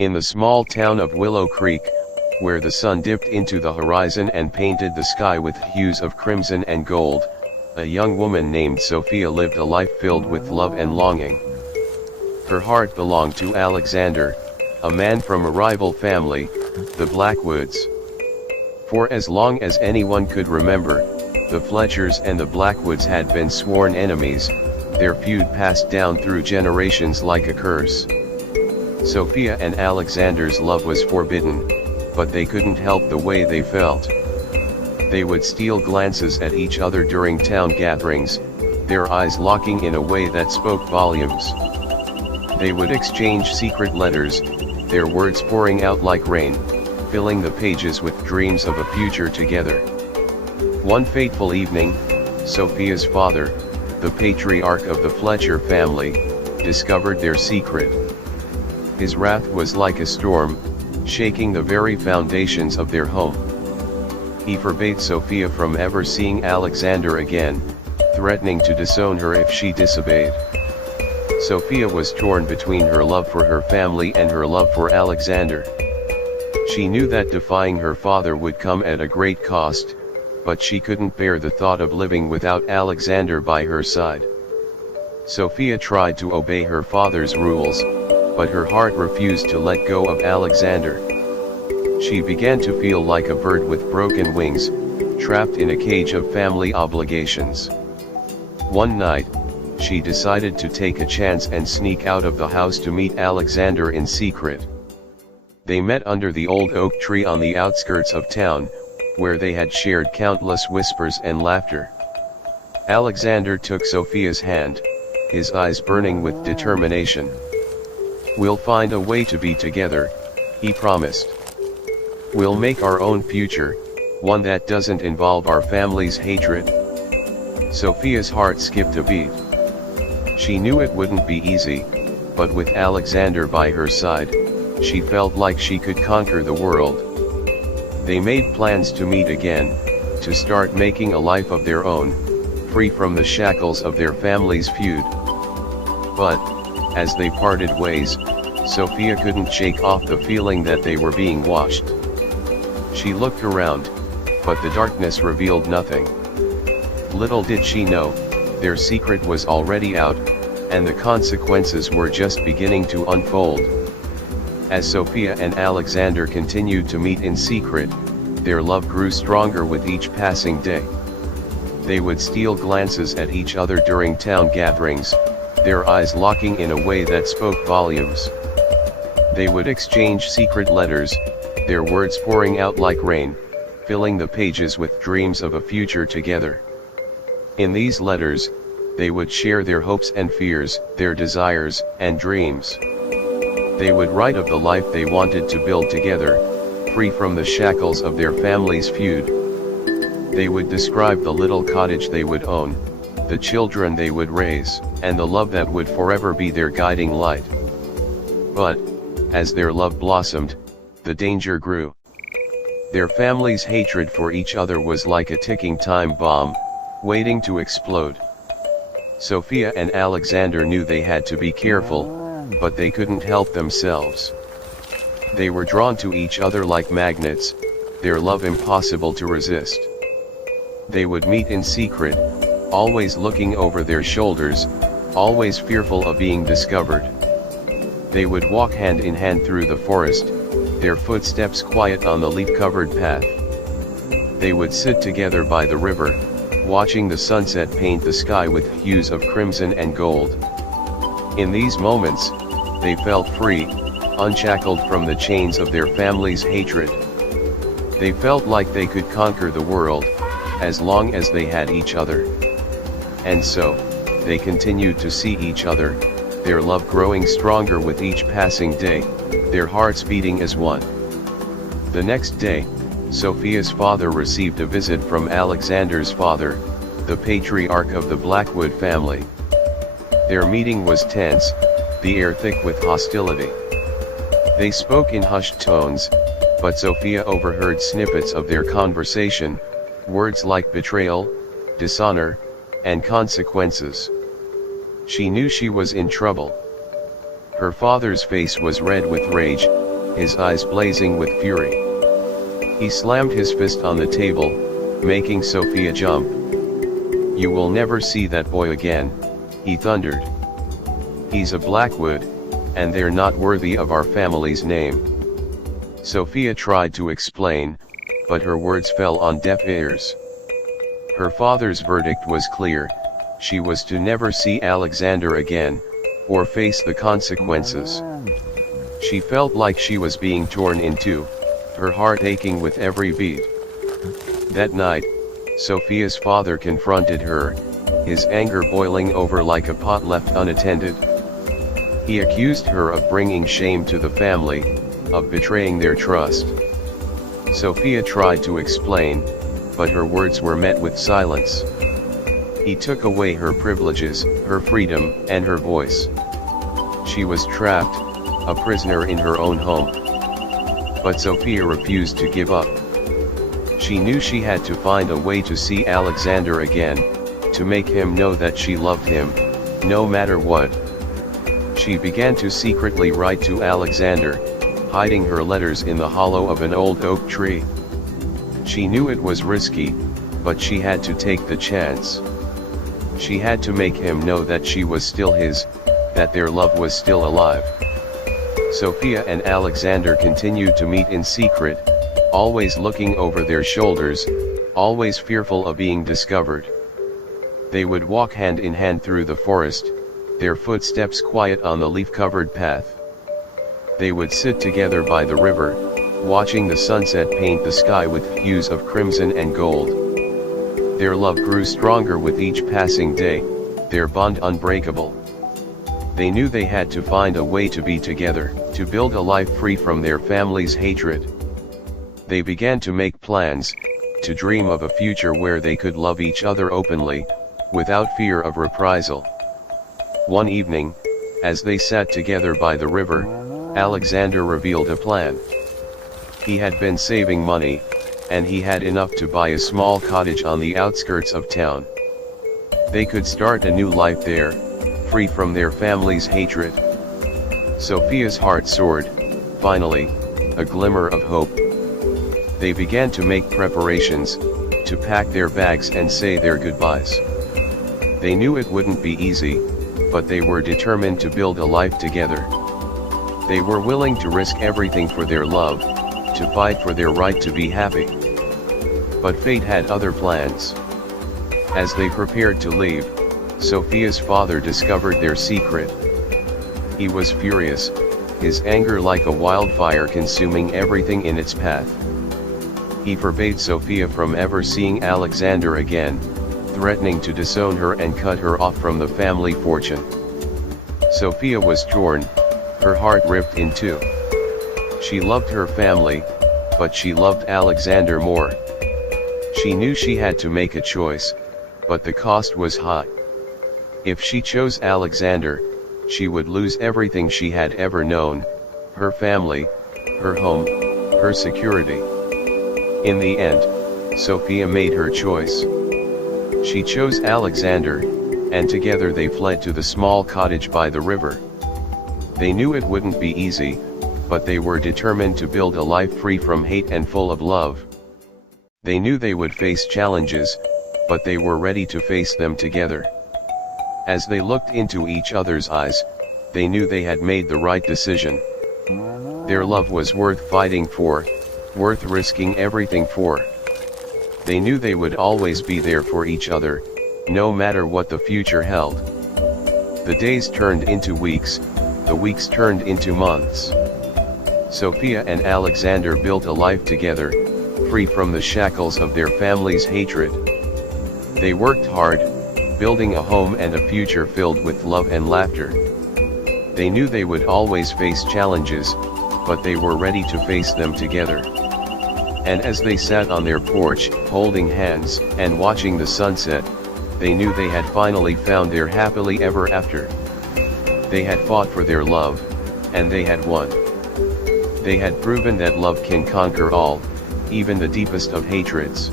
In the small town of Willow Creek, where the sun dipped into the horizon and painted the sky with hues of crimson and gold, a young woman named Sophia lived a life filled with love and longing. Her heart belonged to Alexander, a man from a rival family, the Blackwoods. For as long as anyone could remember, the Fletchers and the Blackwoods had been sworn enemies, their feud passed down through generations like a curse. Sophia and Alexander's love was forbidden, but they couldn't help the way they felt. They would steal glances at each other during town gatherings, their eyes locking in a way that spoke volumes. They would exchange secret letters, their words pouring out like rain, filling the pages with dreams of a future together. One fateful evening, Sophia's father, the patriarch of the Fletcher family, discovered their secret. His wrath was like a storm, shaking the very foundations of their home. He forbade Sophia from ever seeing Alexander again, threatening to disown her if she disobeyed. Sophia was torn between her love for her family and her love for Alexander. She knew that defying her father would come at a great cost, but she couldn't bear the thought of living without Alexander by her side. Sophia tried to obey her father's rules, but her heart refused to let go of Alexander. She began to feel like a bird with broken wings, trapped in a cage of family obligations. One night, she decided to take a chance and sneak out of the house to meet Alexander in secret. They met under the old oak tree on the outskirts of town, where they had shared countless whispers and laughter. Alexander took Sophia's hand, his eyes burning with determination. "We'll find a way to be together," he promised. "We'll make our own future, one that doesn't involve our family's hatred." Sophia's heart skipped a beat. She knew it wouldn't be easy, but with Alexander by her side, she felt like she could conquer the world. They made plans to meet again, to start making a life of their own, free from the shackles of their family's feud. But, as they parted ways, Sophia couldn't shake off the feeling that they were being watched. She looked around, but the darkness revealed nothing. Little did she know, their secret was already out, and the consequences were just beginning to unfold. As Sophia and Alexander continued to meet in secret, their love grew stronger with each passing day. They would steal glances at each other during town gatherings, their eyes locking in a way that spoke volumes. They would exchange secret letters, their words pouring out like rain, filling the pages with dreams of a future together. In these letters, they would share their hopes and fears, their desires and dreams. They would write of the life they wanted to build together, free from the shackles of their family's feud. They would describe the little cottage they would own, the children they would raise, and the love that would forever be their guiding light. But, as their love blossomed, the danger grew. Their family's hatred for each other was like a ticking time bomb, waiting to explode. Sophia and Alexander knew they had to be careful, but they couldn't help themselves. They were drawn to each other like magnets, their love impossible to resist. They would meet in secret, always looking over their shoulders, always fearful of being discovered. They would walk hand in hand through the forest, their footsteps quiet on the leaf-covered path. They would sit together by the river, watching the sunset paint the sky with hues of crimson and gold. In these moments, they felt free, unshackled from the chains of their family's hatred. They felt like they could conquer the world, as long as they had each other. And so, they continued to see each other, their love growing stronger with each passing day, their hearts beating as one. The next day, Sophia's father received a visit from Alexander's father, the patriarch of the Blackwood family. Their meeting was tense, the air thick with hostility. They spoke in hushed tones, but Sophia overheard snippets of their conversation, words like betrayal, dishonor, and consequences. She knew she was in trouble. Her father's face was red with rage, his eyes blazing with fury. He slammed his fist on the table, making Sophia jump. "You will never see that boy again," he thundered. "He's a Blackwood, and they're not worthy of our family's name." Sophia tried to explain, but her words fell on deaf ears. Her father's verdict was clear: she was to never see Alexander again, or face the consequences. She felt like she was being torn in two, her heart aching with every beat. That night, Sophia's father confronted her, his anger boiling over like a pot left unattended. He accused her of bringing shame to the family, of betraying their trust. Sophia tried to explain, but her words were met with silence. He took away her privileges, her freedom, and her voice. She was trapped, a prisoner in her own home. But Sophia refused to give up. She knew she had to find a way to see Alexander again, to make him know that she loved him, no matter what. She began to secretly write to Alexander, hiding her letters in the hollow of an old oak tree. She knew it was risky, but she had to take the chance. She had to make him know that she was still his, that their love was still alive. Sophia and Alexander continued to meet in secret, always looking over their shoulders, always fearful of being discovered. They would walk hand in hand through the forest, their footsteps quiet on the leaf-covered path. They would sit together by the river, watching the sunset paint the sky with hues of crimson and gold. Their love grew stronger with each passing day, their bond unbreakable. They knew they had to find a way to be together, to build a life free from their family's hatred. They began to make plans, to dream of a future where they could love each other openly, without fear of reprisal. One evening, as they sat together by the river, Alexander revealed a plan. He had been saving money, and he had enough to buy a small cottage on the outskirts of town. They could start a new life there, free from their family's hatred. Sophia's heart soared, finally, a glimmer of hope. They began to make preparations, to pack their bags and say their goodbyes. They knew it wouldn't be easy, but they were determined to build a life together. They were willing to risk everything for their love, to fight for their right to be happy. But fate had other plans. As they prepared to leave, Sophia's father discovered their secret. He was furious, his anger like a wildfire consuming everything in its path. He forbade Sophia from ever seeing Alexander again, threatening to disown her and cut her off from the family fortune. Sophia was torn, her heart ripped in two. She loved her family, but she loved Alexander more. She knew she had to make a choice, but the cost was high. If she chose Alexander, she would lose everything she had ever known, her family, her home, her security. In the end, Sophia made her choice. She chose Alexander, and together they fled to the small cottage by the river. They knew it wouldn't be easy, but they were determined to build a life free from hate and full of love. They knew they would face challenges, but they were ready to face them together. As they looked into each other's eyes, they knew they had made the right decision. Their love was worth fighting for, worth risking everything for. They knew they would always be there for each other, no matter what the future held. The days turned into weeks, the weeks turned into months. Sophia and Alexander built a life together, free from the shackles of their family's hatred. They worked hard, building a home and a future filled with love and laughter. They knew they would always face challenges, but they were ready to face them together. And as they sat on their porch, holding hands, and watching the sunset, they knew they had finally found their happily ever after. They had fought for their love, and they had won. They had proven that love can conquer all, even the deepest of hatreds.